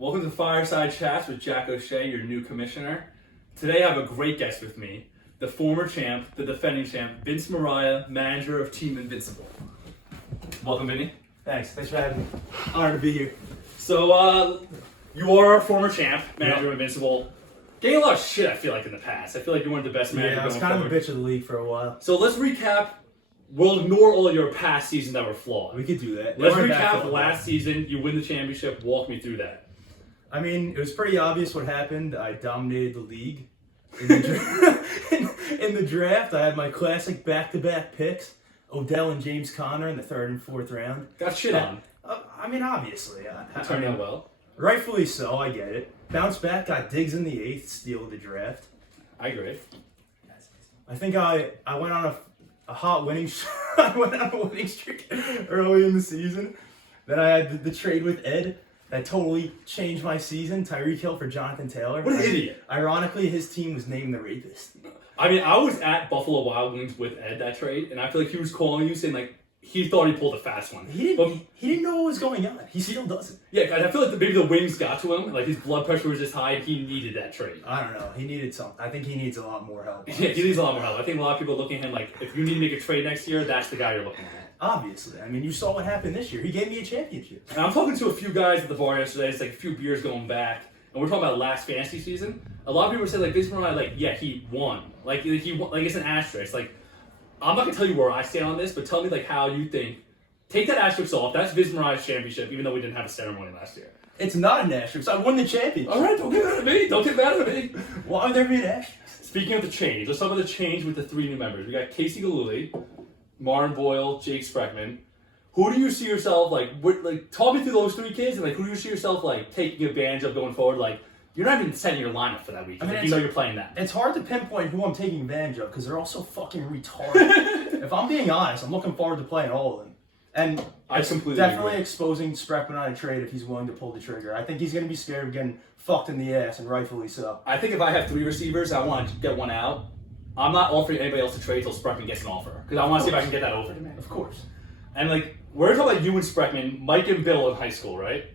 Welcome to Fireside Chats with Jack O'Shea, your new commissioner. Today I have a great guest with me, the former champ, the defending champ, Maraia, manager of Team Invincible. Welcome, Vinny. Thanks for having me. Honored to be here. So, you are a former champ, manager of Invincible. Getting a lot of shit, I feel like, in the past. I feel like you're one of the best managers I was going kind forward. of a bitch of the league for a while. So let's recap. We'll ignore all your past seasons that were flawed. We could do that. Let's recap last season. You win the championship. Walk me through that. I mean, it was pretty obvious what happened. I dominated the league. In the draft, I had my classic back-to-back picks, Odell and James Conner in the 3rd and 4th round. Got shit on. I mean, obviously. Turned out well. Rightfully so, I get it. Bounced back, got Diggs in the 8th, steal of the draft. I agree. I think I went on a hot winning I went on a winning streak early in the season. Then I had the trade with Ed. That totally changed my season. Tyreek Hill for Jonathan Taylor. What an idiot. Ironically, his team was named the Rapist. I mean, I was at Buffalo Wild Wings with Ed that trade, and I feel like he was calling you saying, like, he thought he pulled a fast one. He didn't know what was going on. He still doesn't. Yeah, I feel like maybe the Wings got to him. Like, his blood pressure was just high, and he needed that trade. I don't know. He needed something. I think he needs a lot more help. Yeah, he needs a lot more help. I think a lot of people are looking at him like, if you need to make a trade next year, that's the guy you're looking at. Obviously. I mean, you saw what happened this year. He gave me a championship. And I'm talking to a few guys at the bar yesterday. It's like a few beers going back, and we're talking about last fantasy season. A lot of people say like, this one, like, yeah, he won. Like he won, like it's an asterisk. Like, I'm not gonna tell you where I stand on this, but tell me like how you think. Take that asterisk off. That's Maraia's championship, even though we didn't have a ceremony last year. It's not an asterisk. I won the championship. All right, don't get mad at me. Don't get mad at me. Why would there be an asterisk? Speaking of the change, let's talk about the change with the 3 new members. We got Casey Galuli, Martin Boyle, Jake Spreckman. Who do you see yourself like? Talk me through those 3 kids, and like, who do you see yourself like taking advantage of going forward? Like, you're not even setting your lineup for that week. I mean, you know you're playing that. It's hard to pinpoint who I'm taking advantage of because they're all so fucking retarded. If I'm being honest, I'm looking forward to playing all of them. And I completely definitely agree. Exposing Spreckman on a trade if he's willing to pull the trigger. I think he's going to be scared of getting fucked in the ass, and rightfully so. I think if I have 3 receivers, I want to get one out. I'm not offering anybody else to trade until Spreckman gets an offer because I want to see if I can get that over to me. Of course. And like, we're talking about you and Spreckman, Mike and Bill in high school, right?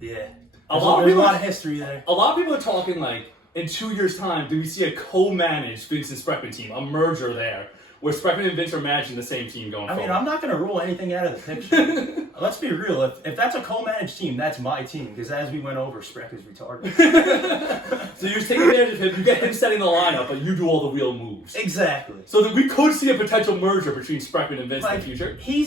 Yeah. There's a lot of history there. A lot of people are talking like, in 2 years' time, do we see a co-managed Vince and Spreckman team, a merger there, where Spreckman and Vince are managing the same team going forward? I mean, I'm not going to rule anything out of the picture. Let's be real. If that's a co-managed team, that's my team. Because as we went over, Spreck is retarded. So you just take advantage of him, you get him setting the lineup, but you do all the real moves. Exactly. So that we could see a potential merger between Spreckman and Vince in the future. He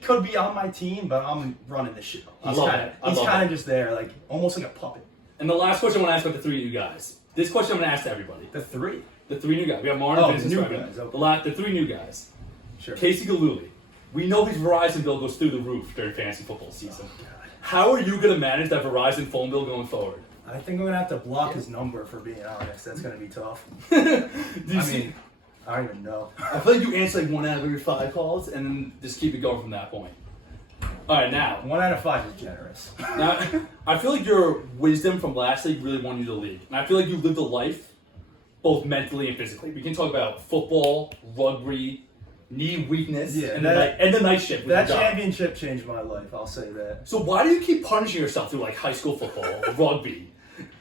could be on my team, but I'm running the show. He's kind of just there, like almost like a puppet. And the last question I want to ask about the 3 new guys. This question I'm going to ask to everybody. The 3? The 3 new guys. We have Martin, Vince, and new Spreckman. guys. Okay. The 3 new guys. Sure. Casey Galuli. We know his Verizon bill goes through the roof during fantasy football season. Oh, God. How are you going to manage that Verizon phone bill going forward? I think I'm going to have to block his number, for being honest. That's going to be tough. I don't even know. I feel like you answer like 1 out of every 5 calls and then just keep it going from that point. All right, now. 1 out of 5 is generous. Now, I feel like your wisdom from last league really won you the league. And I feel like you lived a life, both mentally and physically. We can talk about football, rugby, knee weakness, and the night shift. That championship changed my life, I'll say that. So why do you keep punishing yourself through like high school football, rugby,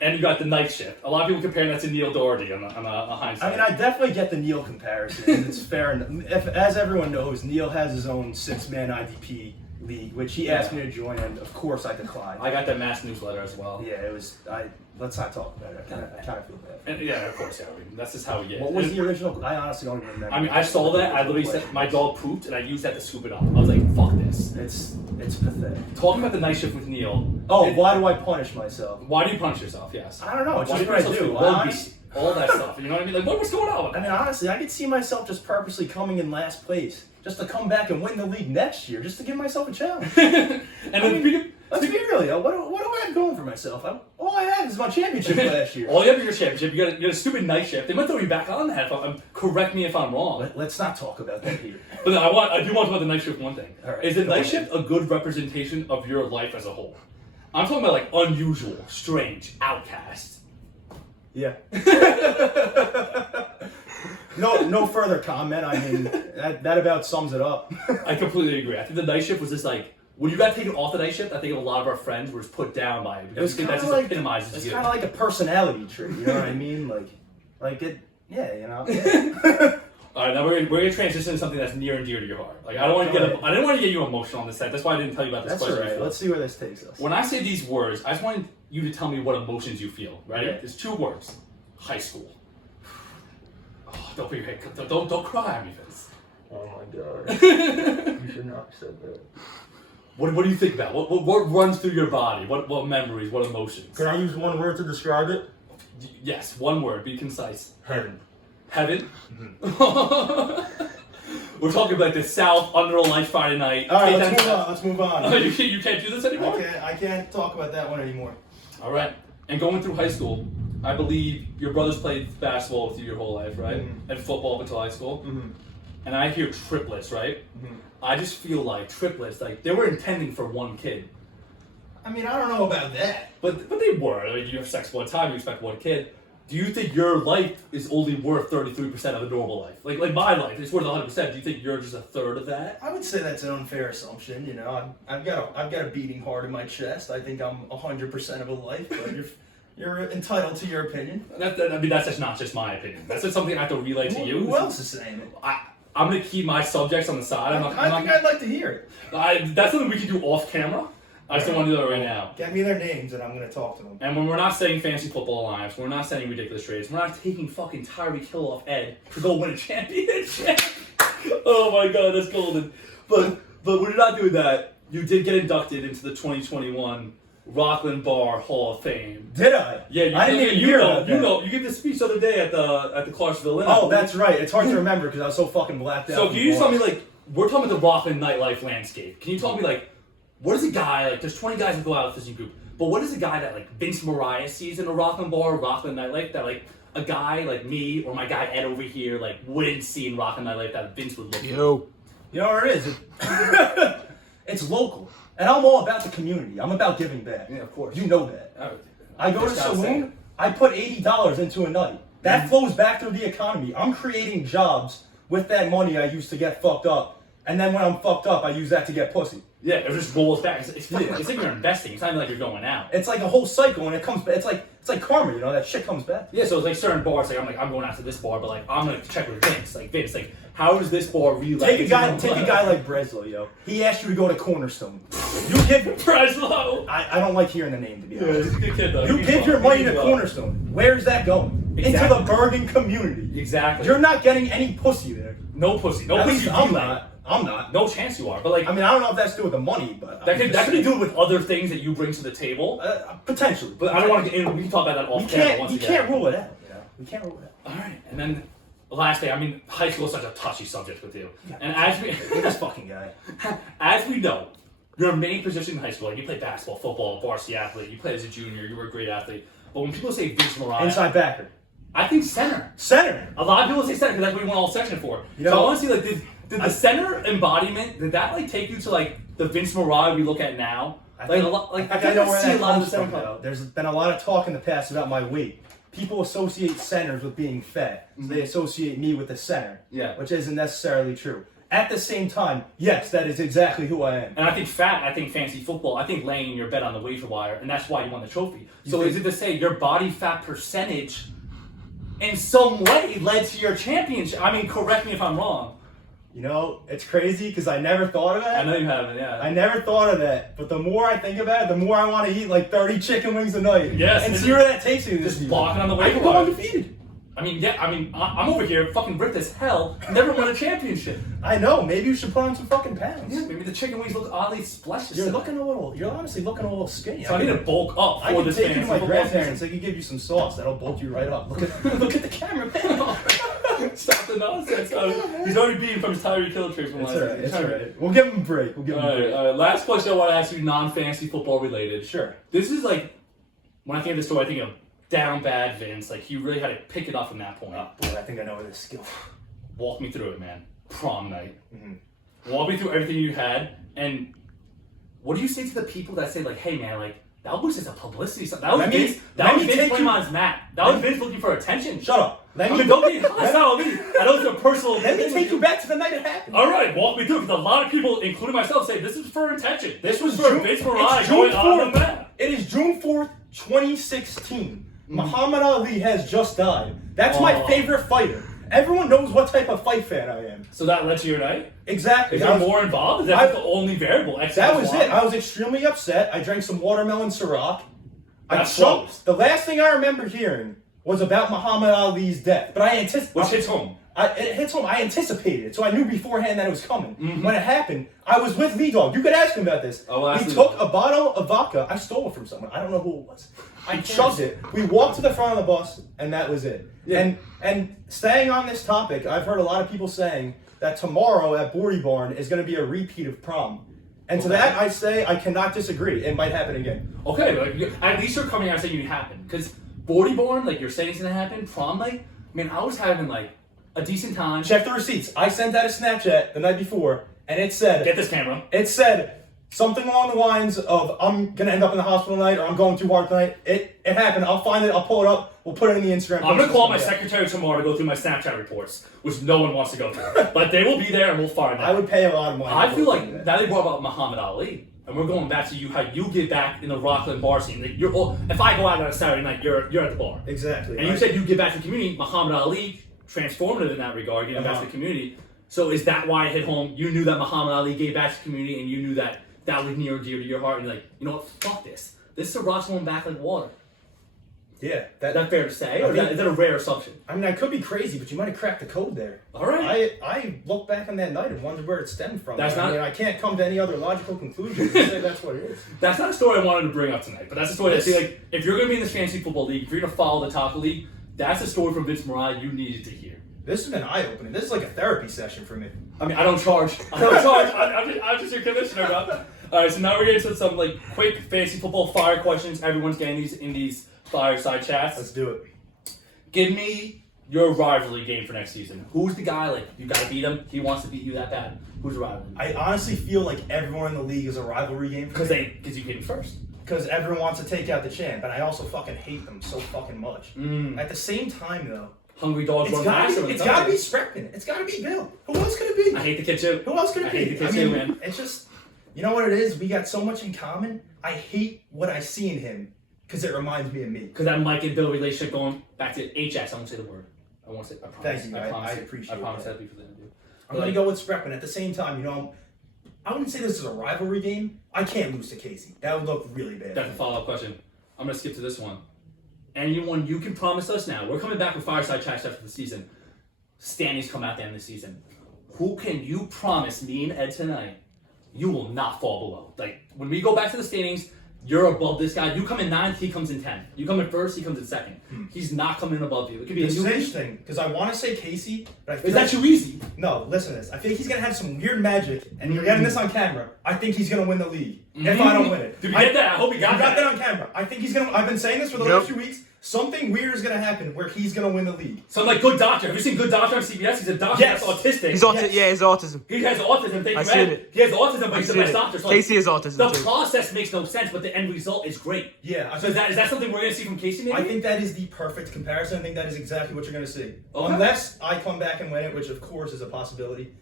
and you got the night shift? A lot of people compare that to Neil Doherty on a hindsight. I mean, I definitely get the Neil comparison. It's fair enough. As everyone knows, Neil has his own 6-man IDP league, which he asked me to join, and of course I declined. I got that mass newsletter as well. Yeah, it was. Let's not talk about it. I kind of feel bad. And yeah, of course, yeah. I mean, that's just how we get. What was the original? I honestly don't even remember. I mean, I saw that. I literally said my dog pooped, and I used that to scoop it up. I was like, "Fuck this." It's pathetic. Talking about the night shift with Neil. Oh, why do I punish myself? Why do you punish yourself? Yes. I don't know. It's Why just do you what I do. rugby, all that stuff. You know what I mean? Like, what's going on with that? I mean, honestly, I could see myself just purposely coming in last place, just to come back and win the league next year, just to give myself a challenge. Let's be real, yo. What do I have going for myself? All I had is my championship last year. All you have is your championship. You got a stupid night shift. They might throw you back on that. Correct me if I'm wrong. Let's not talk about that here. But I do want to talk about the night shift one thing. Right, is the night shift a good representation of your life as a whole? I'm talking about like unusual, strange, outcast. Yeah. No further comment. I mean, that about sums it up. I completely agree. I think the night shift was just like when you got taken off the night shift, I think a lot of our friends were just put down by it. It was Because kind that of just like epitomizes it's you. kind of like a personality trait. You know what I mean? Like it. Yeah, you know. Yeah. All right, now we're gonna transition to something that's near and dear to your heart. Like I didn't want to get you emotional on this set. That's why I didn't tell you about this That's question. alright. Let's see where this takes us. When I say these words, I just want you to tell me what emotions you feel. Ready? Okay. There's 2 words. High school. Oh, don't put your head. Don't cry on me, Vince. Oh my god. You should not have said that. What do you think about? What runs through your body? What memories? What emotions? Can I use one word to describe it? Yes, one word. Be concise. Heaven. Heaven. We're talking like the South under a light Friday night. All right, let's move on. Oh, you can't do this anymore. I can't talk about that one anymore. All right. And going through high school, I believe your brothers played basketball with you your whole life, right? Mm-hmm. And football up until high school. Mm-hmm. And I hear triplets, right? Mm-hmm. I just feel like triplets, like they were intending for one kid. I mean, I don't know about that. But they were. I mean, you have sex one time, you expect one kid. Do you think your life is only worth 33% of a normal life? Like my life is worth 100%. Do you think you're just a third of that? I would say that's an unfair assumption. You know, I've got a beating heart in my chest. I think I'm 100% of a life, but you're entitled to your opinion. I mean, that's just not just my opinion. That's just something I have to relay to you. Who else is saying it? I'm gonna keep my subjects on the side. I'd like to hear it. That's something we can do off camera. I just don't want to do that right now. Get me their names and I'm going to talk to them. And when we're not setting fantasy football lines, we're not setting ridiculous trades, we're not taking fucking Tyreek Hill off Ed to go win a championship. Oh my god, that's golden. But we're not doing that. You did get inducted into the 2021 Rockland Bar Hall of Fame. Did I? Yeah, I didn't even hear that. You gave the speech the other day at the Clarksville Inn. Oh, that's right. It's hard to remember because I was so fucking blacked out. So can you just tell me, like, we're talking about the Rockland nightlife landscape. Can you tell me, like, what is a guy, like, there's 20 guys that go out with this group, but what is a guy that, like, Vince Maraia sees in a Rockland bar, Rockland nightlife, that, like, a guy like me or my guy Ed over here, like, wouldn't see in Rockland nightlife that Vince would look for? You know what it is? It's local. And I'm all about the community. I'm about giving back. Yeah, of course. You know that. I go to Just gotta say saloon, it. I put $80 into a night. That flows back through the economy. I'm creating jobs with that money I used to get fucked up. And then when I'm fucked up, I use that to get pussy. Yeah, it just rolls back. It's like you're investing. It's not even like you're going out. It's like a whole cycle, and it comes back. It's like karma, you know. That shit comes back. Yeah, so it's like certain bars. Like I'm going out to this bar, but like I'm gonna check with Vince. Like Vince, like how does this bar relate? Take a guy like Breslow, yo. He asked you to go to Cornerstone. You give Breslow. I don't like hearing the name, to be honest. He's a good kid though. You give your money to Cornerstone. Where's that going? Exactly. Into the Bergen community. Exactly. You're not getting any pussy there. No pussy. No At pussy. least I'm not. I'm not. No chance you are. But like, I mean, I don't know if that's to do with the money, but that could be doing with other things that you bring to the table. Potentially. But I don't want to get in. We can talk about that off camera once We again. can't rule it out. You know, we can't rule it out. All right, and then the last thing. I mean, high school is such a touchy subject with you. Yeah. And as we, This fucking guy. as we know, your main position in high school, like you played basketball, football, varsity athlete. You played as a junior. You were a great athlete. But when people say Vince Maraia, Inside backer. I think center. Center. A lot of people say center because that's what we went all section for. You So know- I want to see, like, did the center embodiment, did that like take you to like the Vince Maraia we look at now? I think I know where see that a lot of comes the from, center. though. There's been a lot of talk in the past about my weight. People associate centers with being fat. So they associate me with the center. Yeah. Which isn't necessarily true. At the same time, yes, that is exactly who I am. And I think fantasy football, I think laying your bet on the waiver wire, and that's why you won the trophy. So is it to say your body fat percentage in some way led to your championship? I mean, correct me if I'm wrong. You know, it's crazy because I never thought of that. I know you haven't, yeah. I never thought of that. But the more I think about it, the more I want to eat like 30 chicken wings a night. Yes. And see where that takes me this Just year. blocking on the I waiver can go wire. undefeated. I mean, yeah, I'm over here fucking ripped as hell, never won a championship. I know. Maybe you should put on some fucking pounds. Yeah, maybe the chicken wings look oddly splashed. You're honestly looking a little skinny. So I need to bulk up I for can this take you to fantasy my football grandparents. They can give you some sauce that'll bulk you right up. Look at the camera, man. Stop the nonsense. He's already beaten from his Tyreek Hill trades from It's last alright. year. It's alright. We'll give him a break. All right. Last question I want to ask you, non-fantasy football related. Sure. This is like, when I think of this story, I think of down bad Vince. Like, he really had to pick it up from that point. Oh, boy, I think I know this skill. Walk me through it, man. Prom night. Mm-hmm. Walk me through everything you had, and what do you say to the people that say, like, hey, man, like, that was just a publicity stuff. That was Vince. That was Vince playing on his mat. That was Vince looking for attention. Shut up. don't get hostile with me. I know it's a personal. Let me take you back to the night it happened. All right, walk me through. Because a lot of people, including myself, say this is for intention. This was for Vince It's Maraia June going on 4th. the map. It is June 4th, 2016. Muhammad Ali has just died. That's my favorite fighter. Everyone knows what type of fight fan I am. So that led to your night? Exactly. Is there more involved? Is that the only variable? That was it. I was extremely upset. I drank some watermelon Ciroc. That's close. The last thing I remember hearing was about Muhammad Ali's death. But I anticipated. Which hits home. It hits home. I anticipated it, so I knew beforehand that it was coming. When it happened, I was with Lee Dog. You could ask him about this. He took a bottle of vodka. I stole it from someone. I don't know who it was. I chugged it. We walked to the front of the bus, and that was it. Yeah. And staying on this topic, I've heard a lot of people saying that tomorrow at Bordy Barn is going to be a repeat of prom. And to that, I say I cannot disagree. It might happen again. Okay, but at least you're coming out saying it happened. Because Bordy Barn, like you're saying it's going to happen, prom night, man, I was having like a decent time. Check the receipts. I sent out a Snapchat the night before, and it said... Get this camera. It said something along the lines of, I'm going to end up in the hospital tonight, or I'm going too hard tonight. It happened. I'll find it. I'll pull it up. We'll put it in the Instagram. I'm going to call my secretary tomorrow to go through my Snapchat reports, which no one wants to go through. But they will be there, and we'll find out. I would pay a lot of money. I feel like now they brought up Muhammad Ali, and we're going back to you, how you get back in the Rockland bar scene. Like if I go out on a Saturday night, you're at the bar. Exactly. And you said you get back to the community. Muhammad Ali, transformative in that regard, getting back to the community. So is that why it hit home? You knew that Muhammad Ali gave back to the community, and you knew that was near and dear to your heart, and you're like, you know what, fuck this. This is a rock going back like water. Yeah. Is that fair to say? Or is that a rare assumption? I mean, I could be crazy, but you might have cracked the code there. All right. I look back on that night and wonder where it stemmed from. I mean, I can't come to any other logical conclusion to say that's what it is. That's not a story I wanted to bring up tonight, but that's a story that, like, if you're going to be in this fantasy football league, if you're going to follow the taco league, that's a story from Vince Maraia you needed to hear. This has been eye-opening. This is like a therapy session for me. I mean, I don't charge. I'm just your commissioner, bro. All right, so now we're getting to some like quick fantasy football fire questions. Everyone's getting these in these fireside chats. Let's do it. Give me your rivalry game for next season. Who's the guy, like, you got to beat him? He wants to beat you that bad. Who's the rivalry? I honestly feel like everyone in the league is a rivalry game. Because you get him first. Because everyone wants to take out the champ, and I also fucking hate them so fucking much. At the same time, though, Hungry dogs run faster. It's gotta be Spreckman. It's gotta be Bill. Who else could it be? I hate the kid too. Who else could it be? I hate the kid too, man. It's just, you know what it is? We got so much in common. I hate what I see in him because it reminds me of me. Because that Mike and Bill relationship going back to HS. I won't say the word. I won't say. I promise. Thank you. I appreciate it. I promise that'll be for the interview. I'm gonna go with Spreckman. At the same time, you know, I wouldn't say this is a rivalry game. I can't lose to Casey. That would look really bad. That's a follow-up question. I'm gonna skip to this one. Anyone you can promise us now? We're coming back with fireside chats after the season. Standings come out the end of the season. Who can you promise me and Ed tonight? You will not fall below. Like when we go back to the standings, you're above this guy. You come in 9th, he comes in 10th. You come in 1st, he comes in 2nd. He's not coming above you. It could be This a is new interesting because I want to say Casey, but I feel Is that too easy? No, listen to this. I think he's gonna have some weird magic, and you're getting this on camera. I think he's gonna win the league if I don't win it. Did we get that? I hope we got that. You got that on camera. I think he's gonna. I've been saying this for the last few weeks. Something weird is gonna happen where he's gonna win the league. So like Good Doctor. Have you seen Good Doctor on CBS? He's a doctor that's autistic. He's autistic. Yeah, he's autism. He has autism. Thank you, I've seen it. He has autism, but he's the best doctor. So Casey has autism The too. process makes no sense, but the end result is great. Yeah. So is that something we're gonna see from Casey? Maybe? I think that is the perfect comparison. I think that is exactly what you're gonna see. Okay. Unless I come back and win it, which of course is a possibility.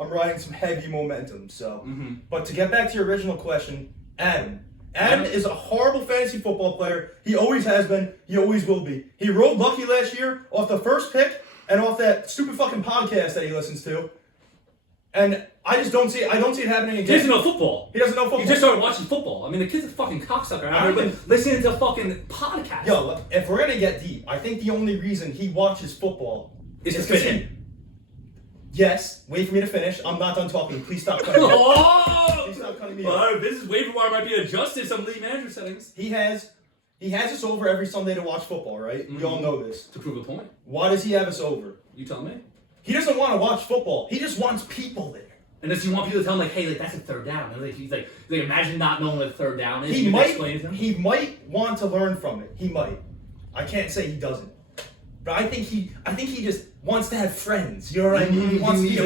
I'm riding some heavy momentum. So, but to get back to your original question, Adam. Adam is a horrible fantasy football player. He always has been. He always will be. He rode lucky last year off the first pick and off that stupid fucking podcast that he listens to. And I just don't see it. I don't see it happening again. He doesn't know football. He doesn't know football. He just started watching football. I mean, the kid's a fucking cocksucker. I've been listening to fucking podcasts. Yo, if we're gonna get deep, I think the only reason he watches football is to because fit in. Yes, wait for me to finish. I'm not done talking. Please stop cutting me off. Oh! Please stop cutting me Well, off. this is waiver wire might be adjusted some league manager settings. He has us over every Sunday to watch football, right? We all know this. To prove a point. Why does he have us over? You tell me. He doesn't want to watch football. He just wants people there. And does he want people to tell him, like, hey, like, that's a third down? And like, he's like, imagine not knowing what a third down is. He You might explain to him? want to learn from it. He might. I can't say he doesn't. But I think he just wants to have friends. You know what I mean? He wants to be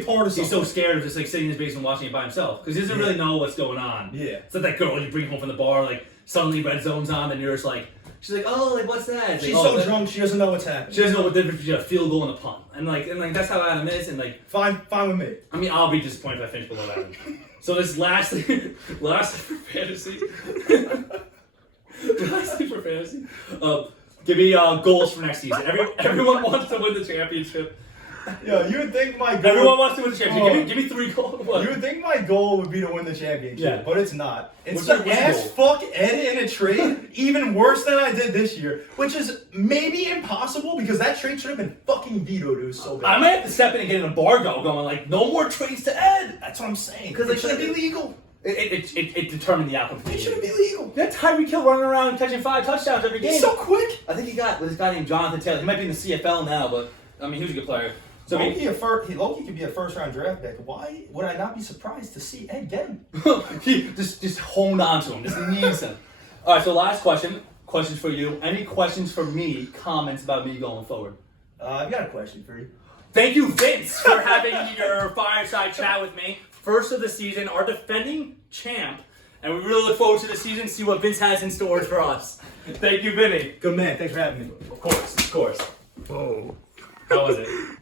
a part of something. He's so scared of just like sitting in his basement watching it by himself because he doesn't really know what's going on. Yeah. It's like that girl you bring home from the bar, like suddenly red zone's on and you're just like She's like, oh, like what's that? It's She's like, so oh, drunk, she doesn't know what's happening. She doesn't know what the difference between a field goal and a punt, and like that's how Adam is, and like Fine with me. I mean, I'll be disappointed if I finish below Adam. So this lastly for fantasy, for fantasy, give me goals for next season. Everyone wants to win the championship. Yo, you would think my goal. Everyone wants to win the championship. Give me 3 goals. What? You would think my goal would be to win the championship, Yeah. but it's not. It's What's to your ass fuck Ed in a trade, even worse than I did this year, which is maybe impossible because that trade should have been fucking vetoed. It was so bad. I might have to step in and get an embargo going, like, no more trades to Ed. That's what I'm saying. Because It shouldn't be legal. It determined the outcome. It shouldn't be legal. You got Tyreek Hill running around catching 5 touchdowns every game. He's so quick. I think he got with this guy named Jonathan Taylor. He might be in the CFL now, but I mean, he was a good player. So Loki could be a first-round draft pick. Why would I not be surprised to see Ed get him? he just hold on to him. Just needs him. All right. So last question. Questions for you. Any questions for me? Comments about me going forward? I've got a question for you. Thank you, Vince, for having your fireside chat with me. First of the season, our defending champ, and we really look forward to the season. See what Vince has in store for us. Thank you, Vinny. Good man. Thanks for having me. Of course. Whoa. How was it?